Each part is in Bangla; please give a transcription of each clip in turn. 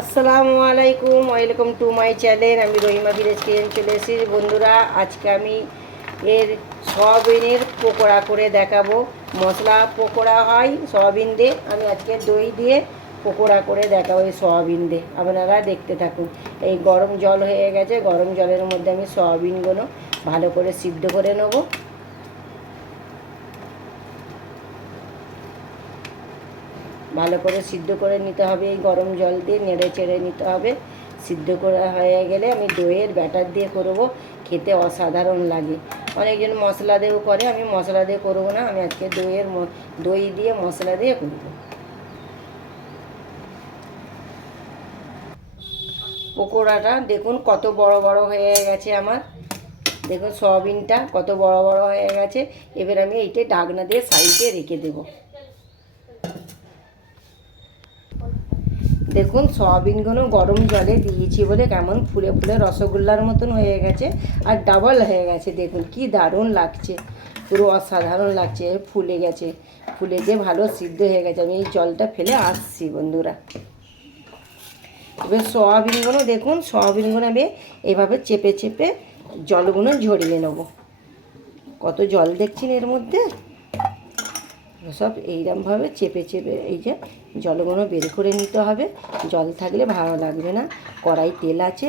আসসালামু আলাইকুম, ওয়েলকাম টু মাই চ্যানেল। আমি রহিমা ভিলেজ কিচেন চলে এসেছি বন্ধুরা। আজকে আমি এর সয়াবিনের পকোড়া করে দেখাবো। মশলা পকোড়া হয় সয়াবিন দিয়ে, আমি আজকে দই দিয়ে পকোড়া করে দেখাবো এই সয়াবিন দিয়ে। আপনারা দেখতে থাকুন। এই গরম জল হয়ে গেছে, গরম জলের মধ্যে আমি সয়াবিনগুলো ভালো করে সিদ্ধ করে নেবো। ভালো করে সিদ্ধ করে নিতে হবে, এই গরম জল দিয়ে নেড়ে চেড়ে নিতে হবে। সিদ্ধ করা হয়ে গেলে আমি দইয়ের ব্যাটার দিয়ে করবো, খেতে অসাধারণ লাগে। অনেকজন মশলা দিয়েও করে, আমি মশলা দিয়ে করবো না, আমি আজকে দই দিয়ে মশলা দিয়ে করব। পকোড়াটা দেখুন কত বড় বড় হয়ে গেছে আমার। দেখুন সয়াবিনটা কত বড় বড় হয়ে গেছে। এবার আমি এইটা ঢাকনা দিয়ে সাইডে রেখে দেবো। দেখুন সয়াবিনগুলো গরম জলে দিয়েছি বলে কেমন ফুলে ফুলে রসগোল্লার মতন হয়ে গেছে, আর ডাবল হয়ে গেছে। দেখুন কি দারুণ লাগছে, পুরো অসাধারণ লাগছে। ফুলে গেছে, ফুলে যে ভালো সিদ্ধ হয়ে গেছে। আমি এই জলটা ফেলে আসছি বন্ধুরা। এবার সয়াবিনগুলো দেখুন, সয়াবিনগুলো আমি এভাবে চেপে চেপে জলগুলো ঝরিয়ে নেবো। কত জল দেখছেন এর মধ্যে। সব এইরকমভাবে চেপে চেপে এই যে জলগুলো বের করে নিতে হবে। জল থাকলে ভালো লাগবে না, কড়াই তেল আছে,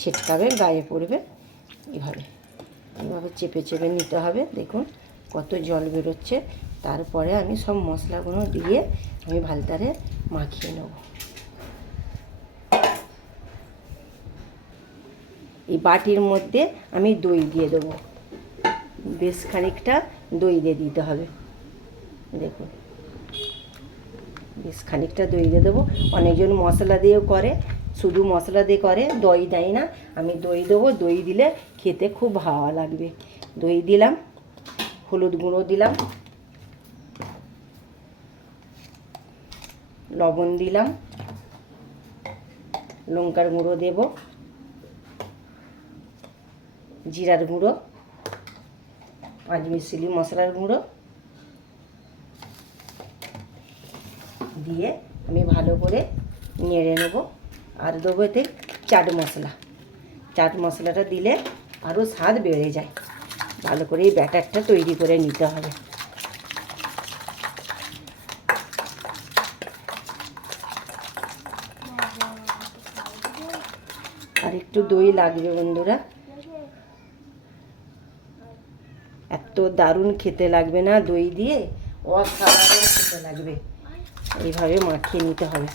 ছিটকাবে, গায়ে পড়বে। এইভাবে এইভাবে চেপে চেপে নিতে হবে। দেখুন কত জল বেরোচ্ছে। তারপরে আমি সব মশলাগুলো দিয়ে আমি ভালটারে মাখিয়ে নেব। এই বাটির মধ্যে আমি দই দিয়ে দেবো, বেশ খানিকটা দই দিয়ে দিতে হবে। দেখুন বেশ খানিকটা দই দিয়ে দেবো। অনেকজন মশলা দিয়েও করে, শুধু মশলা দিয়ে করে, দই দেয় না। আমি দই দেবো, দই দিলে খেতে খুব ভালো লাগবে। দই দিলাম, হলুদ গুঁড়ো দিলাম, লবণ দিলাম, লঙ্কার গুঁড়ো দেব, জিরার গুঁড়ো, পাঁচমিশালি মশলার গুঁড়ো দিয়ে আমি ভালো করে নেড়ে নেব। আর দেবো এতে চাট মশলা। চাট মশলাটা দিলে আরও স্বাদ বেড়ে যায়। ভালো করে এই ব্যাটারটা তৈরি করে নিতে হবে। আর একটু দই লাগবে বন্ধুরা, এত দারুণ খেতে লাগবে না দই দিয়ে, অসাধারণ খেতে লাগবে। এইভাবে মাখিয়ে নিতে হবে।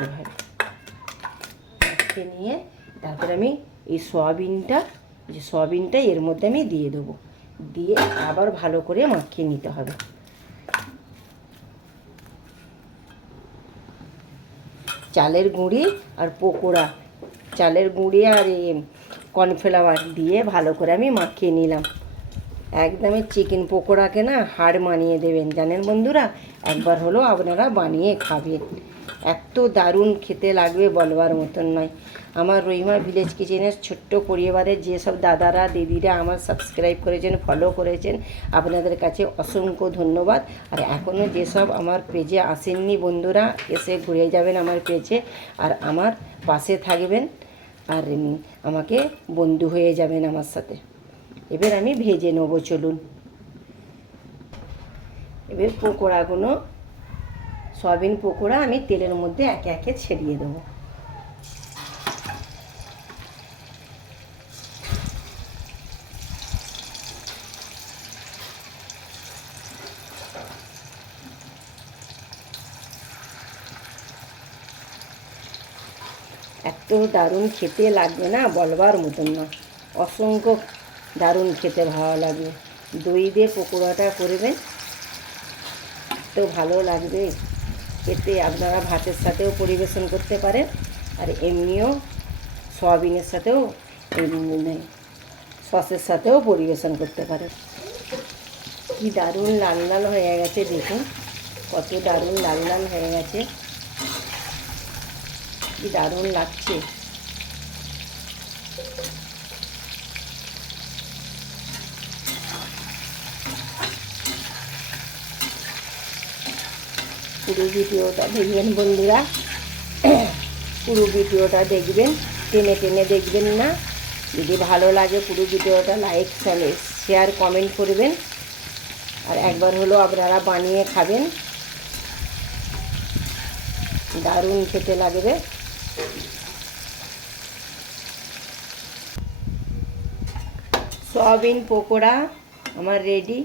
এইভাবে মাখিয়ে নিয়ে তারপরে আমি এই সয়াবিনটা এর মধ্যে আমি দিয়ে দেবো। দিয়ে আবার ভালো করে মাখিয়ে নিতে হবে। চালের গুঁড়ি আর পকোড়া, চালের গুঁড়ি আর কর্নফ্লাওয়ার দিয়ে ভালো করে আমি মাখিয়ে নিলাম। একদমই চিকেন পকোড়াকে না হাড় মানিয়ে দেবেন, জানেন বন্ধুরা। একবার হলো আপনারা বানিয়ে খাবেন, এত দারুণ খেতে লাগবে বলবার মতন নয়। আমার রহিমা ভিলেজ কিচেনের ছোট্ট পরিবারের যেসব দাদারা দিদিরা আমার সাবস্ক্রাইব করেছেন, ফলো করেছেন, আপনাদের কাছে অসংখ্য ধন্যবাদ। আর এখনও যেসব আমার পেজে আসেননি বন্ধুরা, এসে ঘুরে যাবেন আমার পেজে, আর আমার পাশে থাকবেন, আর আমাকে বন্ধু হয়ে যাবেন আমার সাথে। এবার আমি ভেজে নেব, চলুন। এবার পকোড়াগুলো, সয়াবিন পকোড়া আমি তেলের মধ্যে একে একে ছেড়িয়ে দেবো। এত দারুণ খেতে লাগবে না বলবার মতন না, অসংখ্য দারুণ খেতে ভালো লাগবে। দই দিয়ে পকোড়াটা করবেন, তো ভালো লাগবে খেতে। আপনারা ভাতের সাথেও পরিবেশন করতে পারেন, আর এমনিও সয়াবিনের সাথেও, সসের সাথেও পরিবেশন করতে পারেন। কি দারুণ লাল লাল হয়ে গেছে, দেখুন কত দারুণ লাল লাল হয়ে গেছে, কি দারুণ লাগছে। পুরো ভিডিওটা দেখবেন বন্ধুরা। পুরো ভিডিওটা দেখবেন, টেনে টেনে দেখবেন না। যদি ভালো লাগে পুরো ভিডিওটা লাইক শেয়ার কমেন্ট করবেন। আর একবার হলো আপনারা বানিয়ে খাবেন, দারুণ খেতে লাগবে। সয়াবিন পকোড়া আমার রেডি,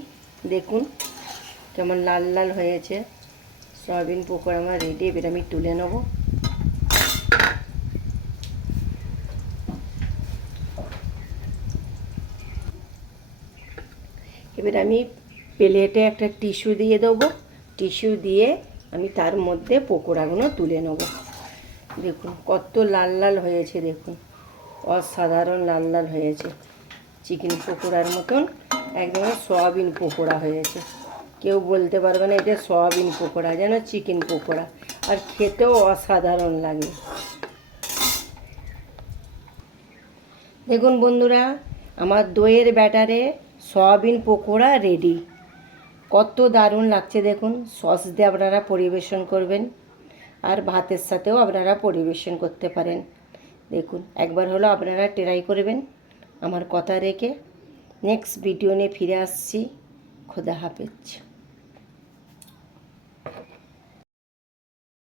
দেখুন কেমন লাল লাল হয়েছে। সয়াবিন পকোড়া আমার রেডি, এবার আমি তুলে নেব। এবার আমি প্লেটে একটা টিস্যু দিয়ে দেবো, টিস্যু দিয়ে আমি তার মধ্যে পকোড়াগুলো তুলে নেব। দেখুন কত লাল লাল হয়েছে, দেখুন অসাধারণ লাল লাল হয়েছে, চিকেন পকোড়ার মতন একদম সয়াবিন পকোড়া হয়েছে। কেউ বলতে পারবে না এটা সয়াবিন পকোড়া, যেন চিকেন পকোড়া, আর খেতেও অসাধারণ লাগে। দেখুন বন্ধুরা, আমার দইয়ের ব্যাটারে সয়াবিন পকোড়া রেডি। কত দারুণ লাগছে দেখুন। সস দিয়ে আপনারা পরিবেশন করবেন, আর ভাতের সাথেও আপনারা পরিবেশন করতে পারেন। দেখুন একবার হলো আপনারা ট্রাই করবেন আমার কথা রেখে। নেক্সট ভিডিও নিয়ে ফিরে আসছি। খোদা হাফেজ।